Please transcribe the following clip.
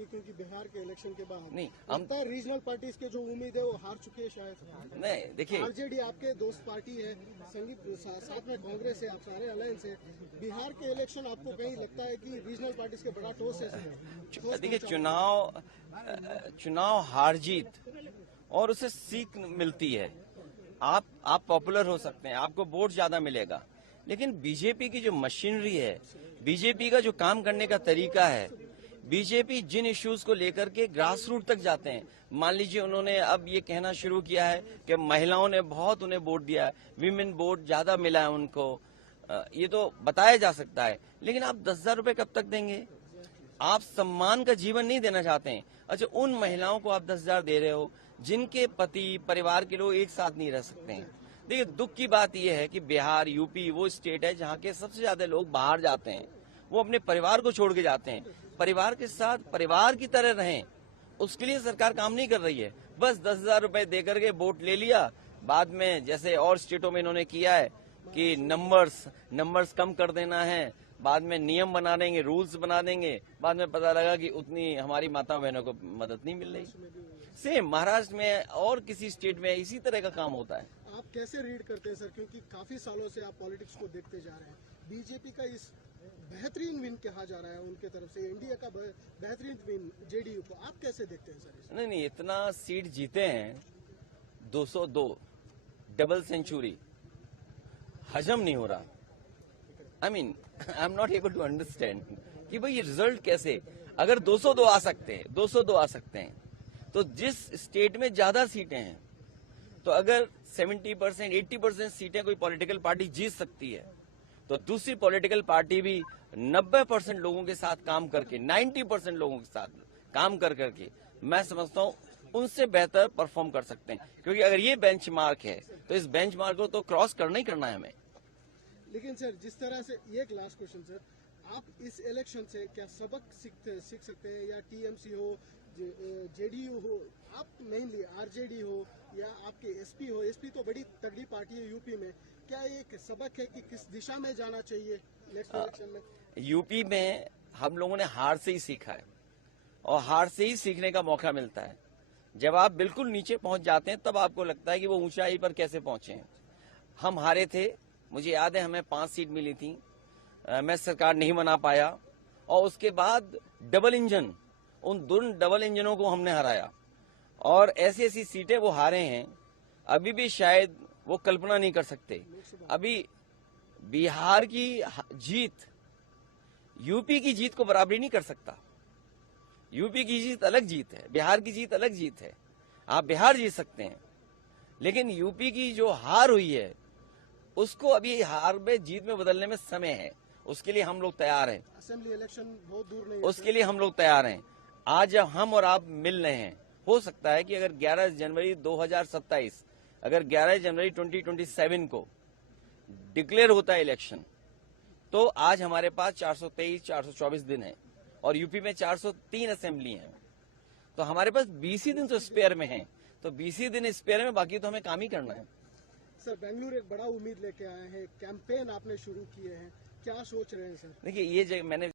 रहेगी, क्योंकि बिहार के इलेक्शन के बाद नहीं, हम रीजनल पार्टीज के जो उम्मीद है वो हार चुके हैं शायद। नहीं, देखिए आरजेडी आपके दोस्त पार्टी है, साथ में कांग्रेस है, आप सारे अलायंस है। बिहार के इलेक्शन आपको कहीं लगता है कि रीजनल पार्टीज के बड़ा ठोस है? देखिए, चुनाव हार जीत और उसे सीख मिलती है। आप पॉपुलर हो सकते हैं, आपको वोट ज्यादा मिलेगा, लेकिन बीजेपी की जो मशीनरी है, बीजेपी का जो काम करने का तरीका है, बीजेपी जिन इश्यूज को लेकर के ग्रास रूट तक जाते हैं। मान लीजिए उन्होंने अब ये कहना शुरू किया है कि महिलाओं ने बहुत उन्हें वोट दिया है, विमेन वोट ज्यादा मिला है उनको, ये तो बताया जा सकता है, लेकिन आप 10,000 रुपए कब तक देंगे? आप सम्मान का जीवन नहीं देना चाहते हैं। अच्छा, उन महिलाओं को आप 10,000 दे रहे हो जिनके पति परिवार के लोग एक साथ नहीं रह सकते हैं। देखिए, दुख की बात यह है कि बिहार, यूपी वो स्टेट है जहाँ के सबसे ज्यादा लोग बाहर जाते हैं, वो अपने परिवार को छोड़ के जाते हैं। परिवार के साथ परिवार की तरह रहें, उसके लिए सरकार काम नहीं कर रही है। बस 10,000 रुपए दे करके वोट ले लिया, बाद में जैसे और स्टेटों में इन्होंने किया है कि नंबर्स कम कर देना है, बाद में नियम बना देंगे, रूल्स बना देंगे, बाद में पता लगा कि उतनी हमारी माता बहनों को मदद नहीं मिल रही। सेम महाराष्ट्र में और किसी स्टेट में इसी तरह का काम होता है। आप कैसे रीड करते हैं सर, क्योंकि काफी सालों से आप पॉलिटिक्स को देखते जा रहे हैं, बीजेपी का इस बेहतरीन विन कहा जा रहा है उनके तरफ से, इंडिया का बेहतरीन विन जेडीयू को, आप कैसे देखते हैं सर? नहीं, इतना सीट जीते हैं, 202 डबल सेंचुरी, हजम नहीं हो रहा। I am not able to understand कि भाई ये रिजल्ट कैसे, अगर 202 आ सकते हैं तो जिस स्टेट में ज्यादा सीटें हैं, तो अगर 70%, 80% सीटें कोई पॉलिटिकल पार्टी जीत सकती है, तो दूसरी पॉलिटिकल पार्टी भी 90% लोगों के साथ काम करके, 90% लोगों के साथ काम करके मैं समझता हूं उनसे बेहतर परफॉर्म कर सकते हैं। क्योंकि अगर ये बेंचमार्क है तो इस बेंचमार्क को तो क्रॉस करना ही करना है हमें। लेकिन सर, जिस तरह से, एक लास्ट क्वेश्चन सर, आप इस इलेक्शन से क्या सबक सीख सकते हैं, या टीएमसी हो, जेडीयू हो, आप मेनली आरजेडी हो, या आपके एसपी तो बड़ी तगड़ी पार्टी है यूपी में, क्या एक सबक है कि किस दिशा में जाना चाहिए नेक्स्ट इलेक्शन में? यूपी में हम लोगों ने हार से ही सीखा है, और हार से ही सीखने का मौका मिलता है। जब आप बिल्कुल नीचे पहुंच जाते हैं तब आपको लगता है कि वो ऊंचाई पर कैसे पहुंचे हैं। हम हारे थे, मुझे याद है, हमें 5 सीट मिली थी, मैं सरकार नहीं बना पाया, और उसके बाद डबल इंजन, उन दोनों डबल इंजनों को हमने हराया, और ऐसी ऐसी सीटें वो हारे हैं अभी भी शायद वो कल्पना नहीं कर सकते। अभी बिहार की जीत यूपी की जीत को बराबरी नहीं कर सकता। यूपी की जीत अलग जीत है, बिहार की जीत अलग जीत है। आप बिहार जीत सकते हैं, लेकिन यूपी की जो हार हुई है उसको अभी हार में जीत में बदलने में समय है। उसके लिए हम लोग तैयार हैं। असेंबली इलेक्शन बहुत दूर नहीं है, उसके लिए हम लोग तैयार हैं। आज जब हम और आप मिल रहे हैं, हो सकता है कि अगर 11 जनवरी 2027, अगर 11 जनवरी 2027 को डिक्लेयर होता है इलेक्शन, तो आज हमारे पास 423, 424 दिन है, और यूपी में 403 असेंबली है, तो हमारे पास 20 ही दिन तो स्पेयर में है। तो 20 ही दिन स्पेयर में, बाकी तो हमें काम ही करना है। सर, बेंगलुरु एक बड़ा उम्मीद लेके आए हैं, कैंपेन आपने शुरू किए हैं, क्या सोच रहे हैं सर? देखिए, ये मैंने